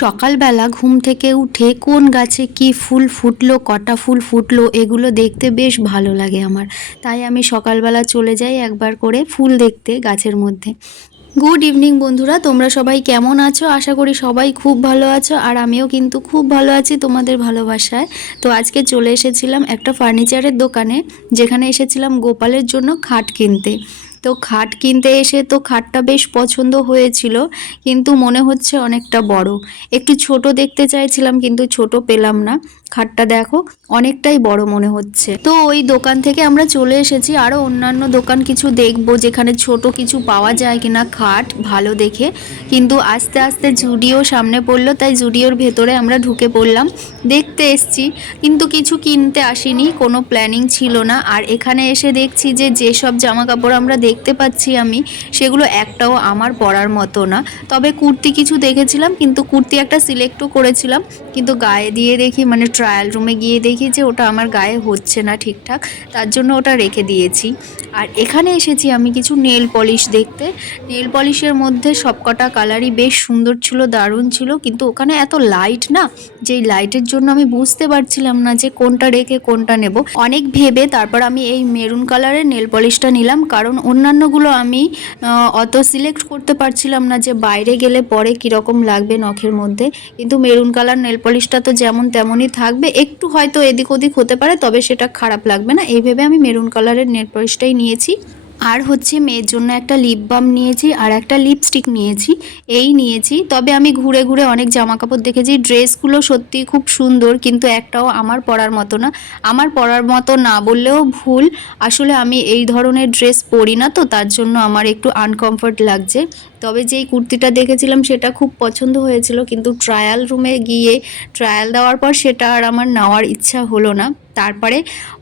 সকালবেলা ঘুম থেকে উঠে কোন গাছে কি ফুল ফুটলো, কটা ফুল ফুটলো, এগুলো দেখতে বেশ ভালো লাগে আমার। তাই আমি সকালবেলা চলে যাই একবার করে ফুল দেখতে গাছের মধ্যে। গুড ইভিনিং বন্ধুরা, তোমরা সবাই কেমন আছো? আশা করি সবাই খুব ভালো আছো, আর আমিও কিন্তু খুব ভালো আছি তোমাদের ভালোবাসায়। তো আজকে চলে এসেছিলাম একটা ফার্নিচারের দোকানে, যেখানে এসেছিলাম গোপালের জন্য খাট কিনতে। তো খাট কিনতে এসে তো খাটটা বেশ পছন্দ হয়েছিল, কিন্তু মনে হচ্ছে অনেকটা বড়। একটু ছোট দেখতে চাইছিলাম, কিন্তু ছোট পেলাম না। খাটটা দেখো, অনেকটাই বড় মনে হচ্ছে। তো ওই দোকান থেকে আমরা চলে এসেছি আরও অন্যান্য দোকান কিছু দেখব, যেখানে ছোট কিছু পাওয়া যায় কিনা খাট, ভালো দেখে। কিন্তু আস্তে আস্তে জুডিও সামনে পড়ল, তাই জুডিওর ভেতরে আমরা ঢুকে পড়লাম। দেখতে এসছি, কিন্তু কিছু কিনতে আসিনি, কোনো প্ল্যানিং ছিল না। আর এখানে এসে দেখছি যে, যেসব জামা কাপড় আমরা দেখতে পাচ্ছি আমি, সেগুলো একটাও আমার পরার মতো না। তবে কুর্তি কিছু দেখেছিলাম, কিন্তু কুর্তি একটা সিলেক্টও করেছিলাম। কিন্তু গায়ে দিয়ে দেখি মানে ট্রায়াল রুমে গিয়ে দেখি যে ওটা আমার গায়ে হচ্ছে না ঠিকঠাক, তার জন্য ওটা রেখে দিয়েছি। আর এখানে এসেছি আমি কিছু নেল পলিশ দেখতে। নেল পলিশের মধ্যে সবকটা কালারই বেশ সুন্দর ছিল, দারুণ ছিল, কিন্তু ওখানে এত লাইট না, যেই লাইটের জন্য আমি বুঝতে পারছিলাম না যে কোনটা রেখে কোনটা নেব। অনেক ভেবে তারপর আমি এই মেরুন কালারের নেল পলিশটা নিলাম, কারণ অন্যান্যগুলো আমি অত সিলেক্ট করতে পারছিলাম না যে বাইরে গেলে পরে কীরকম লাগবে নখের মধ্যে। কিন্তু মেরুন কালার নেল পলিশটা তো যেমন তেমনই থাকবে একটু হয়তো এদিক ওদিক হতে পারে, তবে সেটা খারাপ লাগবে না। এইভাবে আমি মেরুন কালারের নেট পলিশটাই নিয়েছি। আর হচ্ছে মেয়ের জন্য একটা লিপ বাম নিয়েছি আর একটা লিপস্টিক নিয়েছি। এই নিয়েছি। তবে আমি ঘুরে ঘুরে অনেক জামা কাপড় দেখেছি। ড্রেসগুলো সত্যি খুব সুন্দর, কিন্তু একটাও আমার পরার মতো না। আমার পরার মতো না বললেও ভুল। আসলে আমি এই ধরনের ড্রেস পরি না তো, তার জন্য আমার একটু আনকমফর্ট লাগছে। তবে যেই কুর্তিটা দেখেছিলাম সেটা খুব পছন্দ হয়েছিল, কিন্তু ট্রায়াল রুমে গিয়ে ট্রায়াল দেওয়ার পর সেটা আর আমার নেওয়ার ইচ্ছা হলো না। তারপরে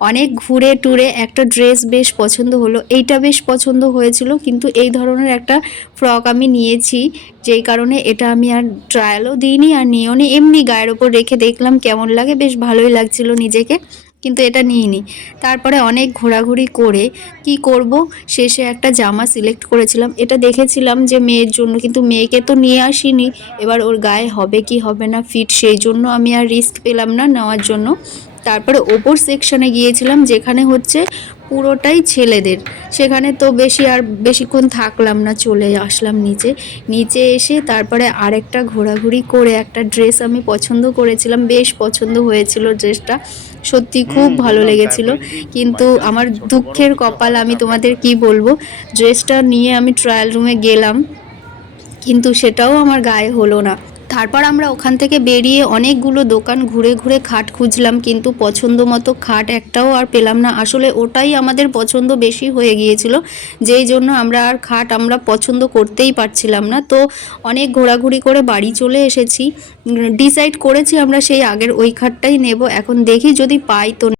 অনেক ঘুরে টুরে একটা ড্রেস বেশ পছন্দ হলো। এইটা বেশ পছন্দ হয়েছিল, কিন্তু এই ধরনের একটা ফ্রক আমি নিয়েছি, যেই কারণে এটা আমি আর ট্রায়ালও দিইনি আর নিয়েও নি এমনি গায়ের ওপর রেখে দেখলাম কেমন লাগে, বেশ ভালোই লাগছিল নিজেকে, কিন্তু এটা নিইনি। তারপরে অনেক ঘোরাঘুরি করে কি করব, শেষে একটা জামা সিলেক্ট করেছিলাম। এটা দেখেছিলাম যে মেয়ের জন্য, কিন্তু মেয়েকে তো নিয়ে আসিনি। এবার ওর গায়ে হবে কি হবে না ফিট সেই জন্য আমি আর রিস্ক পেলাম না নেওয়ার জন্য। তারপরে ওপর সেকশনে গিয়েছিলাম যেখানে হচ্ছে পুরোটাই ছেলেদের। সেখানে তো বেশি আর বেশিক্ষণ থাকলাম না চলে আসলাম নিচে। নিচে এসে তারপরে আরেকটা ঘোরাঘুরি করে একটা ড্রেস আমি পছন্দ করেছিলাম বেশ পছন্দ হয়েছিল ড্রেসটা সত্যি খুব ভালো লেগেছিল। কিন্তু আমার দুঃখের কপাল আমি তোমাদের কি বলব? ড্রেসটা নিয়ে আমি ট্রায়াল রুমে গেলাম কিন্তু সেটাও আমার গায়ে হলো না। তারপর আমরা ওখান থেকে বেরিয়ে অনেকগুলো দোকান ঘুরে ঘুরে খাট খুঁজলাম, কিন্তু পছন্দ মতো খাট একটাও আর পেলাম না। আসলে ওটাই আমাদের পছন্দ বেশি হয়ে গিয়েছিল, যেই জন্য আমরা আর খাট আমরা পছন্দ করতেই পারছিলাম না। তো অনেক ঘোরাঘুরি করে বাড়ি চলে এসেছি। ডিসাইড করেছি আমরা সেই আগের ওই খাটটাই নেব। এখন দেখি যদি পাই তো